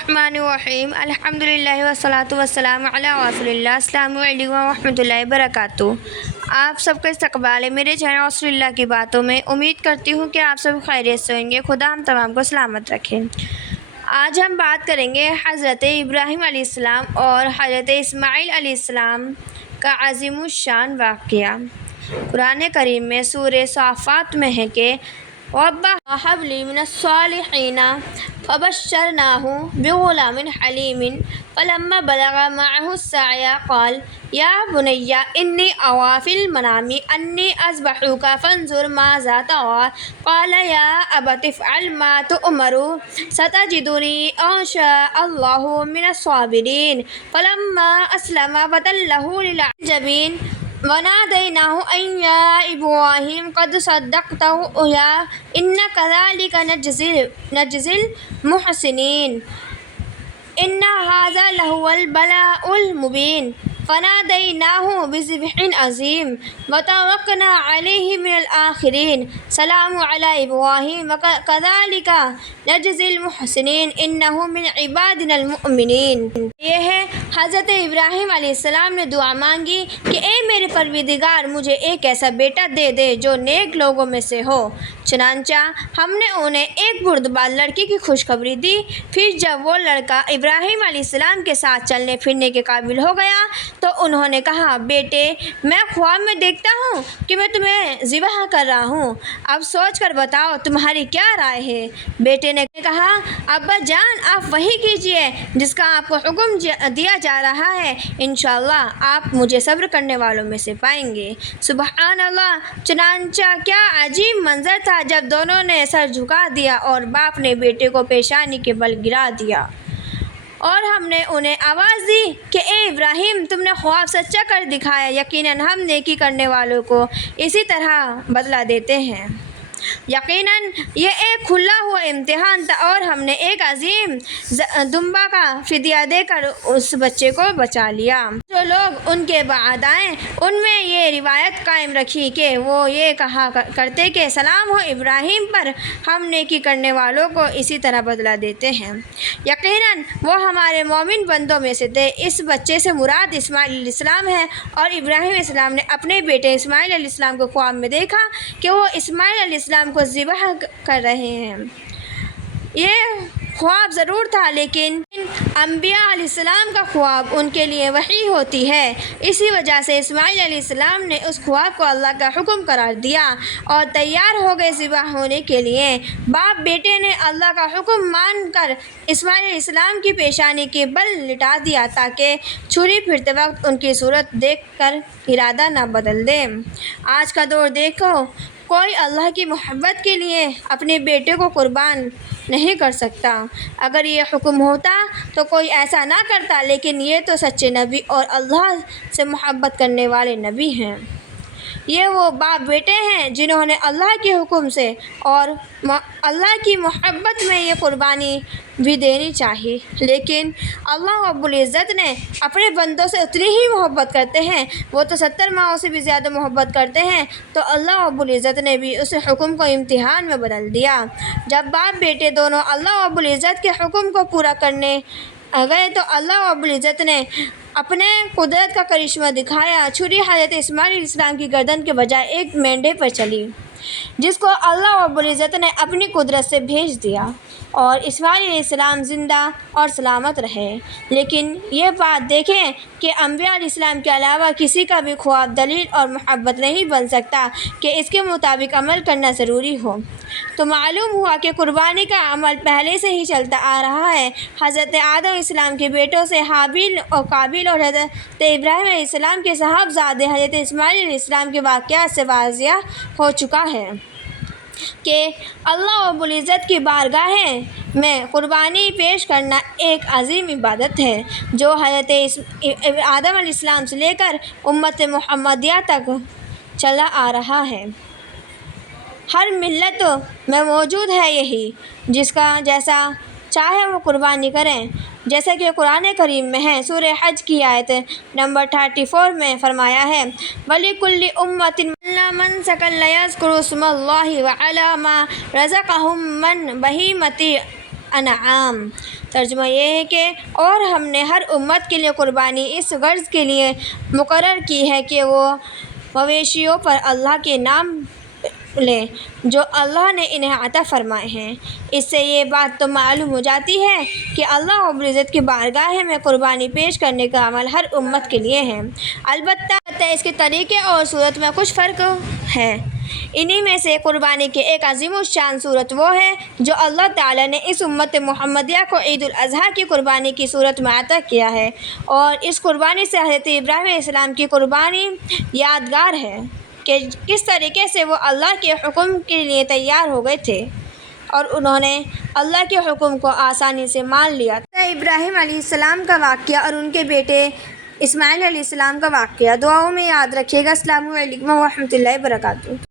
الرحمن الرحیم الحمدللہ والصلاۃ والسلام علی رسول اللہ۔ السلام علیکم ورحمۃ اللہ وبرکاتہ۔ آپ سب کا استقبال ہے میرے چینل رسول اللہ کی باتوں میں۔ امید کرتی ہوں کہ آپ سب خیریت سے ہوں گے۔ خدا ہم تمام کو سلامت رکھے۔ آج ہم بات کریں گے حضرت ابراہیم علیہ السلام اور حضرت اسماعیل علیہ السلام کا عظیم الشان واقعہ۔ قرآن کریم میں سورہ صافات میں ہے کہ رَبَّ هَبْ لِي مِنَ الصَّالِحِينَ فَبَشَّرْنَاهُ بِغُلَامٍ حَلِيمٍ فَلَمَّا بَلَغَ مَعَهُ السَّعْيَ قَالَ يَا بُنَيَّ إِنِّي أَرَىٰ فِي الْمَنَامِ أَنِّي أَذْبَحُكَ فَانظُرْ مَاذَا تَرَىٰ قَالَ يَا أَبَتِ افْعَلْ مَا تُؤْمَرُ سَتَجِدُنِي إِن شَاءَ اللَّهُ مِنَ الصَّابِرِينَ فَلَمَّا أَسْلَمَا وَتَلَّهُ لِلْجَبِينِ وَنَادَيْنَاهُ أَن يَا إِبْرَاهِيمُ قَدْ صَدَّقْتَ الرُّؤْيَا إِنَّا كَذَٰلِكَ نَجْزِي الْمُحْسِنِينَ إِنَّ هَٰذَا لَهُوَ الْبَلَاءُ الْمُبِينُ فَنَادَيْنَاهُ بِذِبْحٍ عَظِيمٍ وَتَرَكْنَا عَلَيْهِ مِنَ الْآخِرِينَ سَلَامٌ عَلَىٰ إِبْرَاهِيمَ كَذَٰلِكَ نَجْزِي الْمُحْسِنِينَ إِنَّهُ مِنْ عِبَادِنَا الْمُؤْمِنِينَ۔ یہ ہے حضرت ابراہیم علیہ السلام نے دعا مانگی کہ اے میرے پروردگار مجھے ایک ایسا بیٹا دے دے جو نیک لوگوں میں سے ہو۔ چنانچہ ہم نے انہیں ایک بردبار لڑکی کی خوشخبری دی۔ پھر جب وہ لڑکا ابراہیم علیہ السلام کے ساتھ چلنے پھرنے کے قابل ہو گیا تو انہوں نے کہا بیٹے میں خواب میں دیکھتا ہوں کہ میں تمہیں ذبح کر رہا ہوں، اب سوچ کر بتاؤ تمہاری کیا رائے ہے؟ بیٹے نے کہا ابا جان آپ وہی کیجئے جس کا آپ کو حکم دیا جا رہا ہے، انشاءاللہ آپ مجھے صبر کرنے والوں میں سے پائیں گے۔ سبحان اللہ! چنانچہ کیا عجیب منظر تھا جب دونوں نے سر جھکا دیا اور باپ نے بیٹے کو پیشانی کے بل گرا دیا، اور ہم نے انہیں آواز دی کہ اے ابراہیم تم نے خواب سچا کر دکھایا، یقیناً ہم نیکی کرنے والوں کو اسی طرح بدلہ دیتے ہیں۔ یقیناً یہ ایک کھلا ہوا امتحان تھا اور ہم نے ایک عظیم دمبا کا فدیہ دے کر اس بچے کو بچا لیا۔ جو لوگ ان کے بعد آئے ان میں یہ روایت قائم رکھی کہ وہ یہ کہا کرتے کہ سلام ہو ابراہیم پر، ہم نیکی کرنے والوں کو اسی طرح بدلہ دیتے ہیں۔ یقیناً وہ ہمارے مومن بندوں میں سے تھے۔ اس بچے سے مراد اسماعیل علیہ السلام ہے، اور ابراہیم علیہ السلام نے اپنے بیٹے اسماعیل علیہ السلام کو خواب میں دیکھا کہ وہ اسماعیل علیہ السلام کو ذبح کر رہے ہیں۔ یہ خواب ضرور تھا لیکن انبیاء علیہ السلام کا خواب ان کے لیے وحی ہوتی ہے، اسی وجہ سے اسماعیل علیہ السلام نے اس خواب کو اللہ کا حکم قرار دیا اور تیار ہو گئے ذبح ہونے کے لیے۔ باپ بیٹے نے اللہ کا حکم مان کر اسماعیل علیہ السلام کی پیشانی کے بل لٹا دیا تاکہ چھری پھرتے وقت ان کی صورت دیکھ کر ارادہ نہ بدل دے۔ آج کا دور دیکھو، کوئی اللہ کی محبت کے لیے اپنے بیٹے کو قربان نہیں کر سکتا۔ اگر یہ حکم ہوتا تو کوئی ایسا نہ کرتا، لیکن یہ تو سچے نبی اور اللہ سے محبت کرنے والے نبی ہیں۔ یہ وہ باپ بیٹے ہیں جنہوں نے اللہ کے حکم سے اور اللہ کی محبت میں یہ قربانی بھی دینی چاہیے، لیکن اللہ رب العزت نے اپنے بندوں سے اتنی ہی محبت کرتے ہیں، وہ تو 70 ماؤں سے بھی زیادہ محبت کرتے ہیں، تو اللہ رب العزت نے بھی اس حکم کو امتحان میں بدل دیا۔ جب باپ بیٹے دونوں اللہ رب العزت کے حکم کو پورا کرنے گئے تو اللہ رب العزت نے اپنے قدرت کا کرشمہ دکھایا۔ چھری حضرت اسماعیل علیہ السلام کی گردن کے بجائے ایک مینڈے پر چلی، جس کو اللہ رب العزت نے اپنی قدرت سے بھیج دیا، اور اسماعیل علیہ السلام زندہ اور سلامت رہے۔ لیکن یہ بات دیکھیں کہ انبیاء علیہ السلام کے علاوہ کسی کا بھی خواب دلیل اور محبت نہیں بن سکتا کہ اس کے مطابق عمل کرنا ضروری ہو۔ تو معلوم ہوا کہ قربانی کا عمل پہلے سے ہی چلتا آ رہا ہے۔ حضرت آدم علیہ السلام کے بیٹوں سے حابیل اور قابیل اور حضرت ابراہیم علیہ السلام کے صاحبزادے حضرت اسماعیل علیہ السلام کے واقعات سے واضح ہو چکا ہے کہ اللہ رب العزت کی بارگاہ میں قربانی پیش کرنا ایک عظیم عبادت ہے جو حضرت آدم علیہ السلام سے لے کر امت محمدیہ تک چلا آ رہا ہے۔ ہر ملت میں موجود ہے یہی، جس کا جیسا چاہے وہ قربانی کریں، جیسا کہ قرآن کریم میں ہے۔ سورہ حج کی آیت نمبر 34 میں فرمایا ہے وَلِكُلِّ أُمَّةٍ مَنسَكًا لِيَذْكُرُوا اسْمَ اللَّهِ عَلَىٰ مَا رَزَقَهُم مِّن بَهِيمَةِ الانعام۔ ترجمہ یہ ہے کہ اور ہم نے ہر امت کے لیے قربانی اس غرض کے لیے مقرر کی ہے کہ وہ مویشیوں پر اللہ کے نام لیں جو اللہ نے انہیں عطا فرمائے ہیں۔ اس سے یہ بات تو معلوم ہو جاتی ہے کہ اللہ رب العزت کی بارگاہ میں قربانی پیش کرنے کا عمل ہر امت کے لیے ہے، البتہ اس کے طریقے اور صورت میں کچھ فرق ہے۔ انہی میں سے قربانی کی ایک عظیم الشان صورت وہ ہے جو اللہ تعالیٰ نے اس امت محمدیہ کو عید الاضحیٰ کی قربانی کی صورت میں عطا کیا ہے، اور اس قربانی سے حضرت ابراہیم علیہ السلام کی قربانی یادگار ہے کہ کس طریقے سے وہ اللہ کے حکم کے لیے تیار ہو گئے تھے اور انہوں نے اللہ کے حکم کو آسانی سے مان لیا تھا۔ ابراہیم علیہ السلام کا واقعہ اور ان کے بیٹے اسماعیل علیہ السلام کا واقعہ دعاؤں میں یاد رکھیے گا۔ السلام علیکم ورحمۃ اللہ وبرکاتہ۔